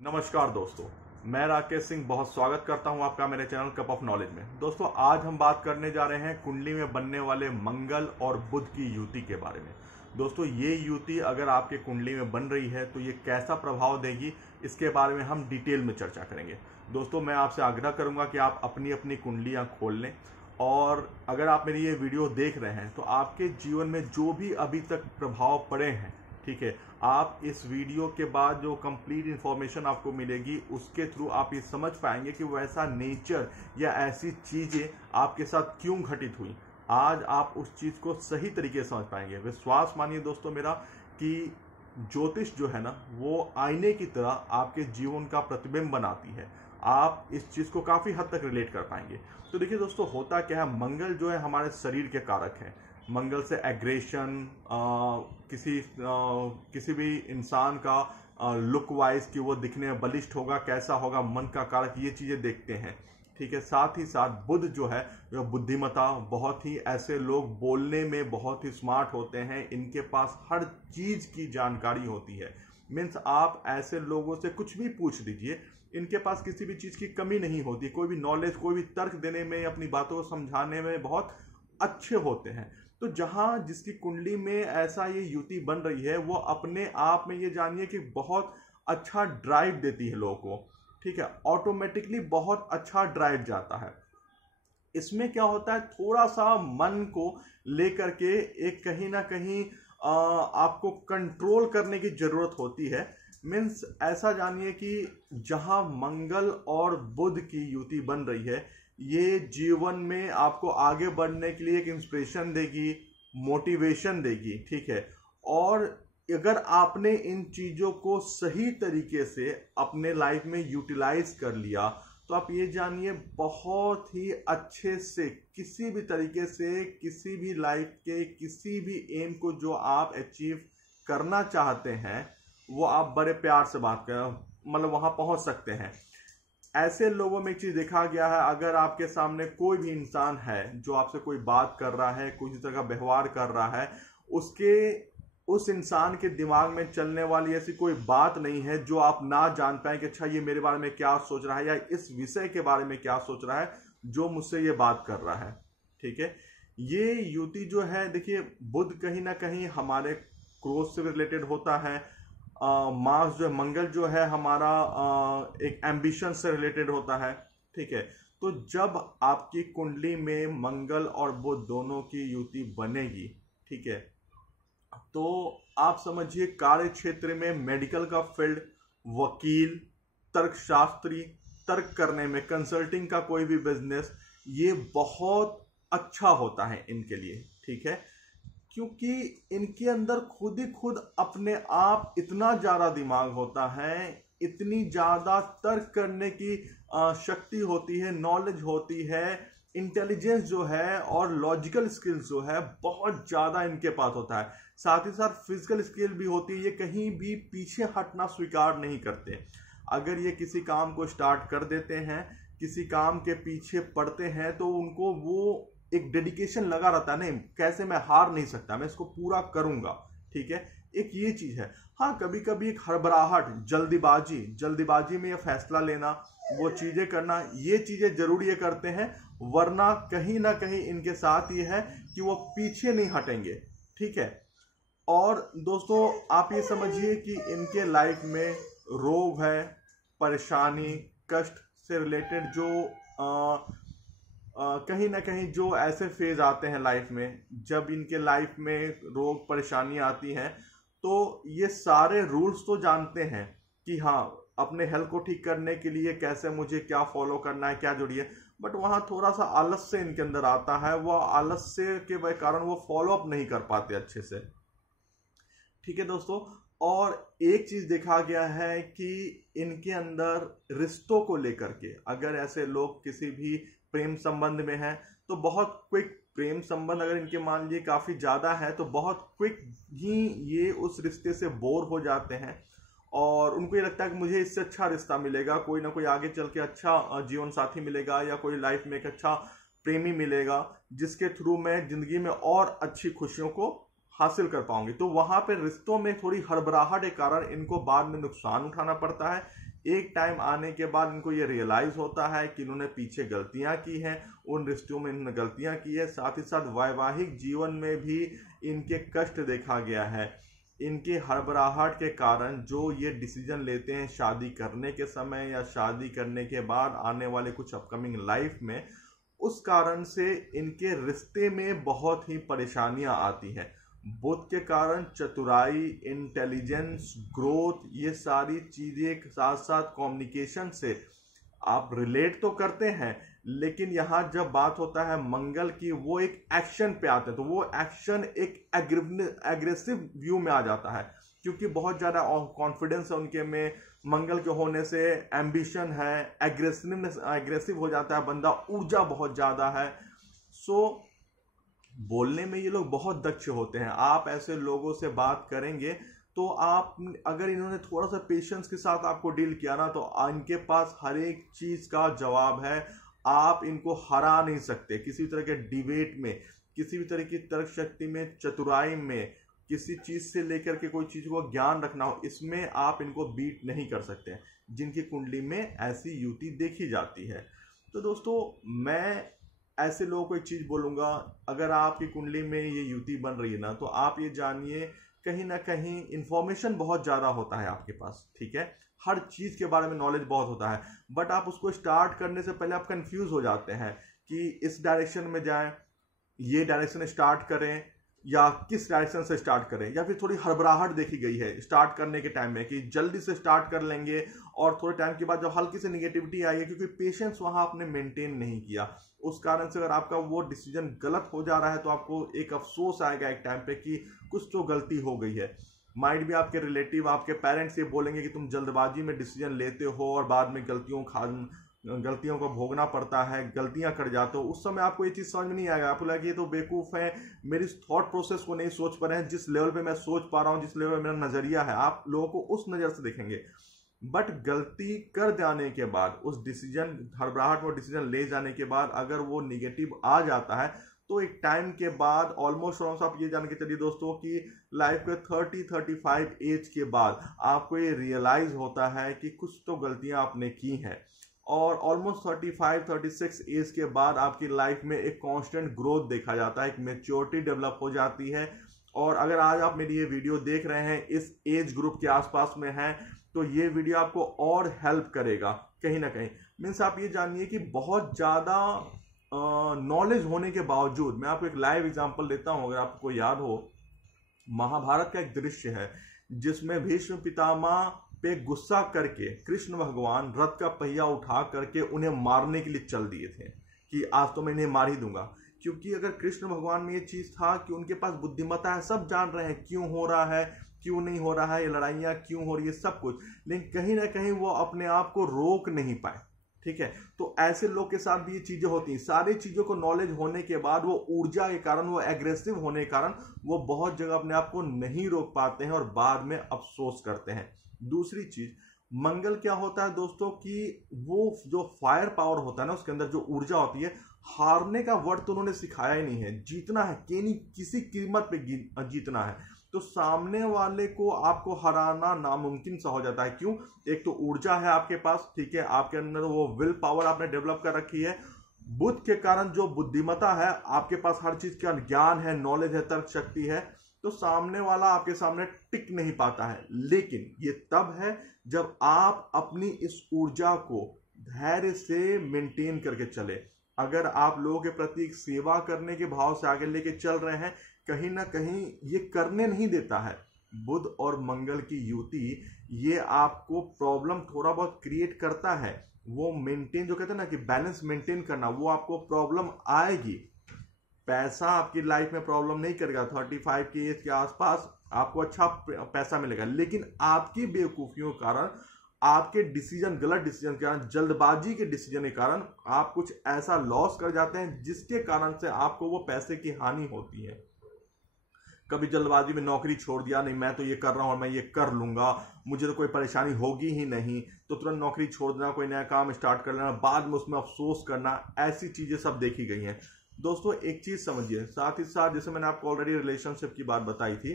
नमस्कार दोस्तों, मैं राकेश सिंह बहुत स्वागत करता हूं आपका मेरे चैनल कप ऑफ नॉलेज में। दोस्तों, आज हम बात करने जा रहे हैं कुंडली में बनने वाले मंगल और बुध की युति के बारे में। दोस्तों, ये युति अगर आपके कुंडली में बन रही है तो ये कैसा प्रभाव देगी, इसके बारे में हम डिटेल में चर्चा करेंगे। दोस्तों, मैं आपसे आग्रह करूंगा कि आप अपनी अपनी कुंडलियां खोल लें और अगर आप मेरी ये वीडियो देख रहे हैं तो आपके जीवन में जो भी अभी तक प्रभाव पड़े हैं, ठीक है, आप इस वीडियो के बाद जो कंप्लीट इंफॉर्मेशन आपको मिलेगी उसके थ्रू आप ये समझ पाएंगे कि वैसा नेचर या ऐसी चीजें आपके साथ क्यों घटित हुई। आज आप उस चीज को सही तरीके से समझ पाएंगे। विश्वास मानिए दोस्तों मेरा कि ज्योतिष जो है ना, वो आईने की तरह आपके जीवन का प्रतिबिंब बनाती है। आप इस चीज को काफी हद तक रिलेट कर पाएंगे। तो देखिए दोस्तों, होता क्या है, मंगल जो है हमारे शरीर के कारक है। मंगल से एग्रेशन, किसी भी इंसान का लुक वाइज कि वो दिखने में बलिष्ठ होगा, कैसा होगा, मन का कारक, ये चीजें देखते हैं। ठीक है, साथ ही साथ बुध जो है वो बुद्धिमता, बहुत ही ऐसे लोग बोलने में बहुत ही स्मार्ट होते हैं, इनके पास हर चीज की जानकारी होती है। मीन्स आप ऐसे लोगों से कुछ भी पूछ दीजिए, इनके पास किसी भी चीज की कमी नहीं होती। कोई भी नॉलेज, कोई भी तर्क देने में, अपनी बातों को समझाने में बहुत अच्छे होते हैं। तो जहां जिसकी कुंडली में ऐसा ये युति बन रही है, वो अपने आप में ये जानिए कि बहुत अच्छा ड्राइव देती है लोगों को। ठीक है, ऑटोमेटिकली बहुत अच्छा ड्राइव जाता है। इसमें क्या होता है, थोड़ा सा मन को लेकर के एक कहीं ना कहीं आपको कंट्रोल करने की जरूरत होती है। मीन्स ऐसा जानिए कि जहां मंगल और बुध की युति बन रही है, ये जीवन में आपको आगे बढ़ने के लिए एक इंस्पिरेशन देगी, मोटिवेशन देगी। ठीक है, और अगर आपने इन चीजों को सही तरीके से अपने लाइफ में यूटिलाइज कर लिया तो आप ये जानिए बहुत ही अच्छे से किसी भी तरीके से किसी भी लाइफ के किसी भी एम को जो आप अचीव करना चाहते हैं, वो आप बड़े प्यार से बात कर मतलब वहां पहुंच सकते हैं। ऐसे लोगों में एक चीज देखा गया है, अगर आपके सामने कोई भी इंसान है जो आपसे कोई बात कर रहा है, कोई तरह का व्यवहार कर रहा है, उस इंसान के दिमाग में चलने वाली ऐसी कोई बात नहीं है जो आप ना जान पाए कि अच्छा ये मेरे बारे में क्या सोच रहा है या इस विषय के बारे में क्या सोच रहा है जो मुझसे ये बात कर रहा है। ठीक है, ये युति जो है, देखिए बुध कहीं ना कहीं हमारे क्रोध से रिलेटेड होता है। मार्स जो है, मंगल जो है हमारा एक एम्बिशन से रिलेटेड होता है। ठीक है, तो जब आपकी कुंडली में मंगल और बुध दोनों की युति बनेगी, ठीक है, तो आप समझिए कार्य क्षेत्र में मेडिकल का फील्ड, वकील, तर्कशास्त्री, तर्क करने में कंसल्टिंग का कोई भी बिजनेस, ये बहुत अच्छा होता है इनके लिए। ठीक है, क्योंकि इनके अंदर खुद ही खुद अपने आप इतना ज्यादा दिमाग होता है, इतनी ज्यादा तर्क करने की शक्ति होती है, नॉलेज होती है, इंटेलिजेंस जो है और लॉजिकल स्किल्स जो है बहुत ज्यादा इनके पास होता है। साथ ही साथ फिजिकल स्किल भी होती है, ये कहीं भी पीछे हटना स्वीकार नहीं करते। अगर ये किसी काम को स्टार्ट कर देते हैं, किसी काम के पीछे पड़ते हैं, तो उनको वो एक डेडिकेशन लगा रहता है, नहीं कैसे मैं हार नहीं सकता, मैं इसको पूरा करूंगा। ठीक है, एक ये चीज है। हाँ, कभी कभी एक हड़बड़ाहट, जल्दीबाजी में ये फैसला लेना, वो चीजें करना, ये चीजें जरूर ये करते हैं, वरना कहीं ना कहीं इनके साथ ये है कि वो पीछे नहीं हटेंगे। ठीक है, और दोस्तों आप ये समझिए कि इनके लाइफ में रोग है, परेशानी, कष्ट से रिलेटेड जो कहीं ना कहीं जो ऐसे फेज आते हैं लाइफ में, जब इनके लाइफ में रोग परेशानी आती है, तो ये सारे रूल्स तो जानते हैं कि हाँ अपने हेल्थ को ठीक करने के लिए कैसे मुझे क्या फॉलो करना है, क्या जरूरी है, बट वहां थोड़ा सा आलस्य इनके अंदर आता है। वो आलस्य के कारण वो फॉलो अप नहीं कर पाते अच्छे से। ठीक है दोस्तों, और एक चीज देखा गया है कि इनके अंदर रिश्तों को लेकर के, अगर ऐसे लोग किसी भी प्रेम संबंध में हैं तो बहुत क्विक प्रेम संबंध अगर इनके मान लीजिए काफी ज्यादा है तो बहुत क्विक ही ये उस रिश्ते से बोर हो जाते हैं और उनको ये लगता है कि मुझे इससे अच्छा रिश्ता मिलेगा, कोई ना कोई आगे चल के अच्छा जीवन साथी मिलेगा या कोई लाइफ में एक अच्छा प्रेमी मिलेगा जिसके थ्रू मैं जिंदगी में और अच्छी खुशियों को हासिल कर पाऊंगी। तो वहां पे रिश्तों में थोड़ी हड़बड़ाहट के कारण इनको बाद में नुकसान उठाना पड़ता है। एक टाइम आने के बाद इनको ये रियलाइज होता है कि इन्होंने पीछे गलतियां की हैं, उन रिश्तों में इन्होंने गलतियां की है, साथ ही साथ वैवाहिक जीवन में भी इनके कष्ट देखा गया है। इनकी हड़बड़ाहट के कारण जो ये डिसीजन लेते हैं शादी करने के समय या शादी करने के बाद आने वाले कुछ अपकमिंग लाइफ में, उस कारण से इनके रिश्ते में बहुत ही परेशानियां आती हैं। बुध के कारण चतुराई, इंटेलिजेंस, ग्रोथ, ये सारी चीजें साथ साथ कम्युनिकेशन से आप रिलेट तो करते हैं, लेकिन यहां जब बात होता है मंगल की, वो एक एक्शन पे आते हैं, तो वो एक्शन एक एग्रेसिव व्यू में आ जाता है, क्योंकि बहुत ज्यादा कॉन्फिडेंस है उनके में। मंगल के होने से एम्बिशन है, एग्रेसिव हो जाता है बंदा, ऊर्जा बहुत ज्यादा है। सो बोलने में ये लोग बहुत दक्ष होते हैं। आप ऐसे लोगों से बात करेंगे तो आप, अगर इन्होंने थोड़ा सा पेशेंस के साथ आपको डील किया ना, तो इनके पास हर एक चीज का जवाब है। आप इनको हरा नहीं सकते किसी तरह के डिबेट में, किसी भी तरह की तर्क शक्ति में, चतुराई में, किसी चीज से लेकर के कोई चीज को ज्ञान रखना हो, इसमें आप इनको बीट नहीं कर सकते, जिनकी कुंडली में ऐसी युति देखी जाती है। तो दोस्तों, मैं ऐसे लोगों को एक चीज बोलूंगा, अगर आपकी कुंडली में ये युति बन रही है ना, तो आप ये जानिए कहीं ना कहीं इंफॉर्मेशन बहुत ज्यादा होता है आपके पास, ठीक है, हर चीज के बारे में नॉलेज बहुत होता है, बट आप उसको स्टार्ट करने से पहले आप कंफ्यूज हो जाते हैं कि इस डायरेक्शन में जाएं, ये डायरेक्शन स्टार्ट करें या किस डायरेक्शन से स्टार्ट करें, या फिर थोड़ी हड़बड़ाहट देखी गई है स्टार्ट करने के टाइम में कि जल्दी से स्टार्ट कर लेंगे और थोड़े टाइम के बाद जब हल्की से निगेटिविटी आई है, क्योंकि पेशेंस वहां आपने मेंटेन नहीं किया, उस कारण से अगर आपका वो डिसीजन गलत हो जा रहा है तो आपको एक अफसोस आएगा एक टाइम पे कि कुछ तो गलती हो गई है। माइंड भी आपके रिलेटिव, आपके पेरेंट्स ये बोलेंगे कि तुम जल्दबाजी में डिसीजन लेते हो और बाद में गलतियों को भोगना पड़ता है, गलतियां कर जाते हो। उस समय आपको ये चीज समझ में नहीं आएगा, आपको लगे ये तो बेवकूफ है, मेरी थॉट प्रोसेस को नहीं सोच पा रहे हैं, जिस लेवल पे मैं सोच पा रहा हूं, जिस लेवल पे मेरा नजरिया है, आप लोगों को उस नजर से देखेंगे। बट गलती कर जाने के बाद, उस डिसीजन हड़बड़ाहट में डिसीजन ले जाने के बाद अगर वो निगेटिव आ जाता है, तो एक टाइम के बाद ऑलमोस्ट आप ये जान के चलिए दोस्तों कि लाइफ के 30-35 एज के बाद आपको ये रियलाइज होता है कि कुछ तो गलतियां आपने की हैं, और ऑलमोस्ट 35-36 एज के बाद आपकी लाइफ में एक कांस्टेंट ग्रोथ देखा जाता है, एक मेच्योरिटी डेवलप हो जाती है। और अगर आज आप मेरी ये वीडियो देख रहे हैं, इस एज ग्रुप के आसपास में हैं, तो ये वीडियो आपको और हेल्प करेगा कहीं ना कहीं। मीन्स आप ये जानिए कि बहुत ज्यादा नॉलेज होने के बावजूद, मैं आपको एक लाइव एग्जांपल देता हूं, अगर आपको याद हो, महाभारत का एक दृश्य है जिसमें भीष्म पितामह पे गुस्सा करके कृष्ण भगवान रथ का पहिया उठा करके उन्हें मारने के लिए चल दिए थे कि आज तो मैं इन्हें मार ही दूंगा। क्योंकि अगर कृष्ण भगवान में ये चीज था कि उनके पास बुद्धिमत्ता है, सब जान रहे हैं क्यों हो रहा है, क्यों नहीं हो रहा है, ये लड़ाइयां क्यों हो रही है, सब कुछ, लेकिन कहीं ना कहीं वो अपने आप को रोक नहीं पाए, ठीक है। तो ऐसे लोग के साथ भी ये चीजें होती हैं, सारी चीजों को नॉलेज होने के बाद वो ऊर्जा के कारण, वो एग्रेसिव होने के कारण वो बहुत जगह अपने आप को नहीं रोक पाते हैं और बाद में अफसोस करते हैं। दूसरी चीज, मंगल क्या होता है दोस्तों कि वो जो फायर पावर होता है ना, उसके अंदर जो ऊर्जा होती है, हारने का वर्ड तो उन्होंने सिखाया ही नहीं है, जीतना है, किसी कीमत पे जीतना है। तो सामने वाले को आपको हराना नामुमकिन सा हो जाता है। क्यों? एक तो ऊर्जा है आपके पास, ठीक है, आपके अंदर वो विल पावर आपने डेवलप कर रखी है। बुध के कारण जो बुद्धिमत्ता है, आपके पास हर चीज का ज्ञान है, नॉलेज है, तर्क शक्ति है, तो सामने वाला आपके सामने टिक नहीं पाता है। लेकिन ये तब है जब आप अपनी इस ऊर्जा को धैर्य से मेंटेन करके चले। अगर आप लोगों के प्रति एक सेवा करने के भाव से आगे लेके चल रहे हैं, कहीं ना कहीं ये करने नहीं देता है। बुध और मंगल की युति ये आपको प्रॉब्लम थोड़ा बहुत क्रिएट करता है, वो मेंटेन, जो कहते हैं ना कि बैलेंस मेंटेन करना, वो आपको प्रॉब्लम आएगी। पैसा आपकी लाइफ में प्रॉब्लम नहीं करेगा, 35 की एज के आसपास आपको अच्छा पैसा मिलेगा, लेकिन आपकी बेवकूफियों के कारण, आपके डिसीजन, गलत डिसीजन के कारण, जल्दबाजी के डिसीजन के कारण आप कुछ ऐसा लॉस कर जाते हैं जिसके कारण से आपको वो पैसे की हानि होती है। कभी जल्दबाजी में नौकरी छोड़ दिया, नहीं मैं तो ये कर रहा हूं और मैं ये कर लूंगा, मुझे तो कोई परेशानी होगी ही नहीं, तो तुरंत नौकरी छोड़ देना, कोई नया काम स्टार्ट कर लेना, बाद में उसमें अफसोस करना, ऐसी चीजें सब देखी गई हैं। दोस्तों एक चीज समझिए, साथ ही साथ जैसे मैंने आपको ऑलरेडी रिलेशनशिप की बात बताई थी,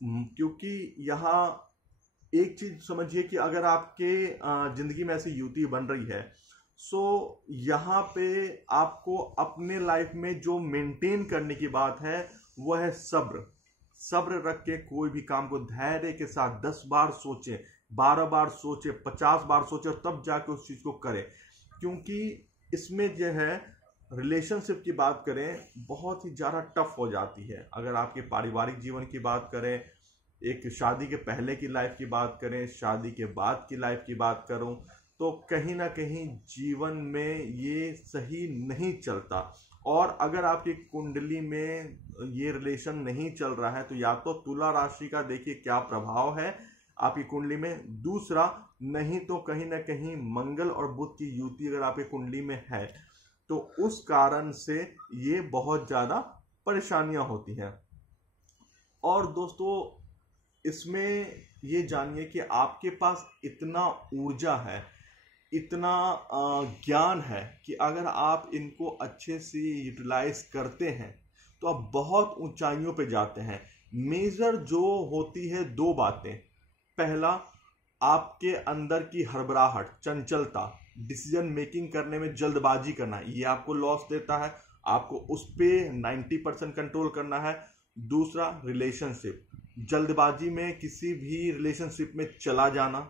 क्योंकि यहाँ एक चीज समझिए कि अगर आपके जिंदगी में ऐसी युति बन रही है, सो यहाँ पे आपको अपने लाइफ में जो मेंटेन करने की बात है वो है सब्र। सब्र रख के कोई भी काम को धैर्य के साथ 10 बार सोचें, 12 बार सोचें, 50 बार सोचें और तब जाके उस चीज को करें। क्योंकि इसमें जो है रिलेशनशिप की बात करें, बहुत ही ज़्यादा टफ हो जाती है। अगर आपके पारिवारिक जीवन की बात करें, एक शादी के पहले की लाइफ की बात करें, शादी के बाद की लाइफ की बात करूं, तो कहीं ना कहीं जीवन में ये सही नहीं चलता। और अगर आपकी कुंडली में ये रिलेशन नहीं चल रहा है तो या तो तुला राशि का देखिए क्या प्रभाव है आपकी कुंडली में, दूसरा नहीं तो कहीं ना कहीं मंगल और बुध की युति अगर आपकी कुंडली में है तो उस कारण से ये बहुत ज्यादा परेशानियां होती हैं। और दोस्तों इसमें ये जानिए कि आपके पास इतना ऊर्जा है, इतना ज्ञान है कि अगर आप इनको अच्छे से यूटिलाइज करते हैं तो आप बहुत ऊंचाइयों पे जाते हैं। मेजर जो होती है दो बातें, पहला आपके अंदर की हड़बड़ाहट, चंचलता, डिसीजन मेकिंग करने में जल्दबाजी करना, ये आपको लॉस देता है, आपको उस पर 90% कंट्रोल करना है। दूसरा रिलेशनशिप, जल्दबाजी में किसी भी रिलेशनशिप में चला जाना,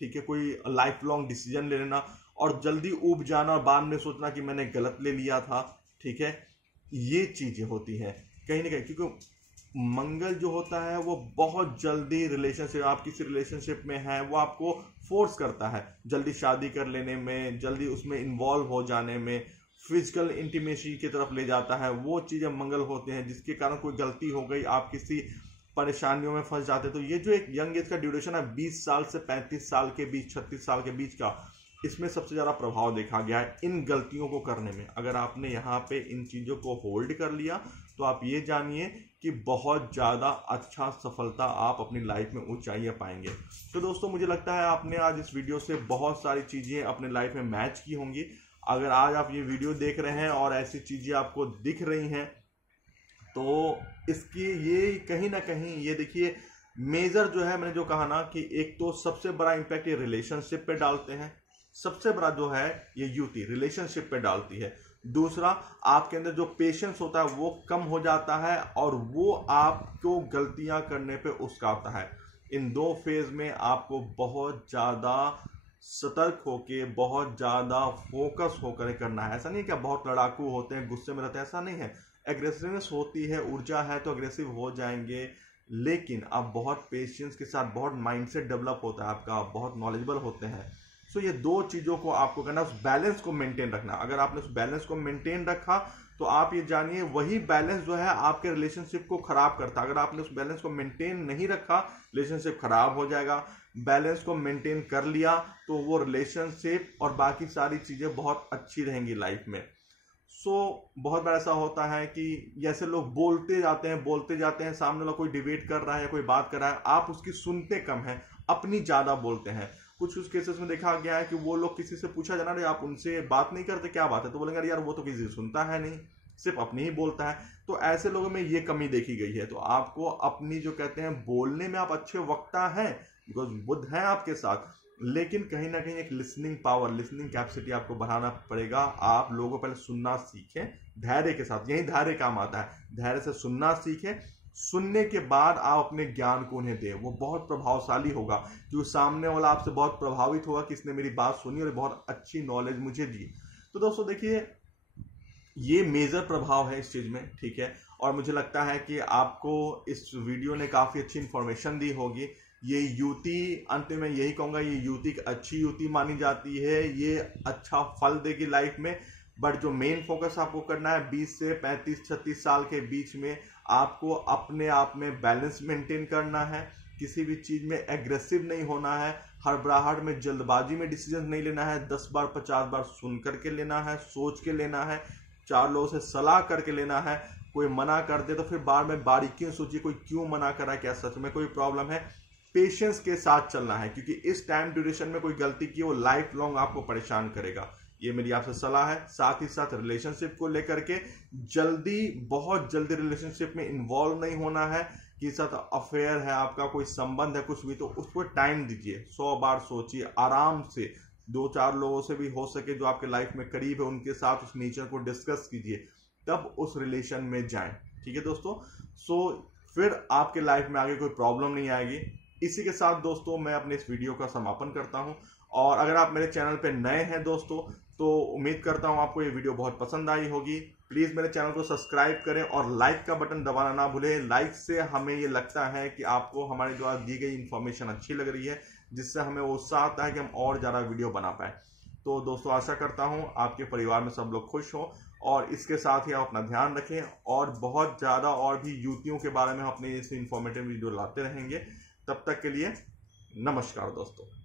ठीक है, कोई लाइफ लॉन्ग डिसीजन ले लेना और जल्दी ऊब जाना और बाद में सोचना कि मैंने गलत ले लिया था, ठीक है, ये चीजें होती हैं कहीं ना कहीं। क्योंकि मंगल जो होता है वो बहुत जल्दी रिलेशनशिप, आप किसी रिलेशनशिप में है वो आपको फोर्स करता है जल्दी शादी कर लेने में, जल्दी उसमें इन्वॉल्व हो जाने में, फिजिकल इंटीमेसी की तरफ ले जाता है। वो चीजें मंगल होते हैं जिसके कारण कोई गलती हो गई, आप किसी परेशानियों में फंस जाते। तो ये जो एक यंग एज का ड्यूरेशन है 20 साल से 35 साल के बीच, 36 साल के बीच का, इसमें सबसे ज्यादा प्रभाव देखा गया है इन गलतियों को करने में। अगर आपने यहाँ पे इन चीजों को होल्ड कर लिया तो आप ये जानिए कि बहुत ज्यादा अच्छा सफलता आप अपनी लाइफ में ऊंचाइयां पाएंगे। तो दोस्तों मुझे लगता है आपने आज इस वीडियो से बहुत सारी चीजें अपने लाइफ में मैच की होंगी। अगर आज आप ये वीडियो देख रहे हैं और ऐसी चीजें आपको दिख रही हैं तो इसकी ये कहीं ना कहीं ये देखिए मेजर जो है, मैंने जो कहा ना कि एक तो सबसे बड़ा इंपैक्ट ये रिलेशनशिप पे डालते हैं, सबसे बड़ा जो है ये युति रिलेशनशिप पे डालती है। दूसरा आपके अंदर जो पेशेंस होता है वो कम हो जाता है और वो आपको गलतियां करने पे उकसाता है। इन दो फेज में आपको बहुत ज्यादा सतर्क होके, बहुत ज्यादा फोकस होकर करना है। ऐसा नहीं कि बहुत लड़ाकू होते हैं, गुस्से में रहते हैं, ऐसा नहीं है। एग्रेसिवनेस होती है, ऊर्जा है तो एग्रेसिव हो जाएंगे, लेकिन आप बहुत पेशेंस के साथ, बहुत माइंडसेट डेवलप होता है आपका, आप बहुत नॉलेजेबल होते हैं। सो ये दो चीजों को आपको करना, उस बैलेंस को मेंटेन रखना। अगर आपने उस बैलेंस को मेंटेन रखा तो आप ये जानिए वही बैलेंस जो है आपके रिलेशनशिप को खराब करता है। अगर आपने उस बैलेंस को मेंटेन नहीं रखा, रिलेशनशिप खराब हो जाएगा। बैलेंस को मेंटेन कर लिया तो वो रिलेशनशिप और बाकी सारी चीजें बहुत अच्छी रहेंगी लाइफ में। बहुत बार ऐसा होता है कि जैसे लोग बोलते जाते हैं, सामने वाला कोई डिबेट कर रहा है या कोई बात कर रहा है, आप उसकी सुनते कम है, अपनी ज्यादा बोलते हैं। कुछ केसेस में देखा गया है कि वो लोग किसी से पूछा जाना रे आप उनसे बात नहीं करते, क्या बात है, तो बोलेंगे यार वो तो किसी से सुनता है नहीं, सिर्फ अपनी ही बोलता है। तो ऐसे लोगों में ये कमी देखी गई है। तो आपको अपनी जो कहते हैं बोलने में आप अच्छे वक्ता हैं, बिकॉज बुध है आपके साथ, लेकिन कहीं ना कहीं एक लिसनिंग पावर, लिसनिंग कैपेसिटी आपको बढ़ाना पड़ेगा। आप लोगों को पहले सुनना सीखें धैर्य के साथ, यही धैर्य काम आता है। धैर्य से सुनना सीखें, सुनने के बाद आप अपने ज्ञान को उन्हें दें, वो बहुत प्रभावशाली होगा क्योंकि सामने वाला आपसे बहुत प्रभावित होगा कि इसने मेरी बात सुनी और बहुत अच्छी नॉलेज मुझे दी। तो दोस्तों देखिए ये मेजर प्रभाव है इस चीज में, ठीक है। और मुझे लगता है कि आपको इस वीडियो ने काफी अच्छी इंफॉर्मेशन दी होगी। ये युति, अंत में यही कहूंगा, ये युति अच्छी युति मानी जाती है, ये अच्छा फल देगी लाइफ में। बट जो मेन फोकस आपको करना है 20 से 35-36 साल के बीच में, आपको अपने आप में बैलेंस मेंटेन करना है, किसी भी चीज में एग्रेसिव नहीं होना है, हड़बड़ाहट में, जल्दबाजी में डिसीजन नहीं लेना है, 10 बार 50 बार सुन करके लेना है, सोच के लेना है, 4 लोगों से सलाह करके लेना है। कोई मना कर दे तो फिर बाद में बारीकियों सोचिए कोई क्यों मना कर रहा है, क्या सच में कोई प्रॉब्लम है। पेशेंस के साथ चलना है क्योंकि इस टाइम ड्यूरेशन में कोई गलती की वो लाइफ लॉन्ग आपको परेशान करेगा। ये मेरी आपसे सलाह है। साथ ही साथ रिलेशनशिप को लेकर के बहुत जल्दी रिलेशनशिप में इन्वॉल्व नहीं होना है साथ अफेयर है, आपका कोई संबंध है कुछ भी, तो उसको टाइम दीजिए, 100 बार सोचिए आराम से, 2-4 लोगों से भी हो सके जो आपके लाइफ में करीब है उनके साथ उस नेचर को डिस्कस कीजिए, तब उस रिलेशन में जाएं। ठीक है दोस्तों, सो फिर आपके लाइफ में आगे कोई प्रॉब्लम नहीं आएगी। इसी के साथ दोस्तों मैं अपने इस वीडियो का समापन करता हूं, और अगर आप मेरे चैनल पे नए हैं दोस्तों तो उम्मीद करता हूं आपको ये वीडियो बहुत पसंद आई होगी। प्लीज मेरे चैनल को सब्सक्राइब करें और लाइक का बटन दबाना ना भूलें। लाइक से हमें ये लगता है कि आपको हमारे द्वारा दी गई इंफॉर्मेशन अच्छी लग रही है, जिससे हमें वो उत्साह आता है कि हम और ज़्यादा वीडियो बना पाए। तो दोस्तों आशा करता हूं आपके परिवार में सब लोग खुश हों, और इसके साथ ही आप अपना ध्यान रखें, और बहुत ज़्यादा और भी युवतियों के बारे में अपने इस इंफॉर्मेटिव वीडियो लाते रहेंगे। तब तक के लिए नमस्कार दोस्तों।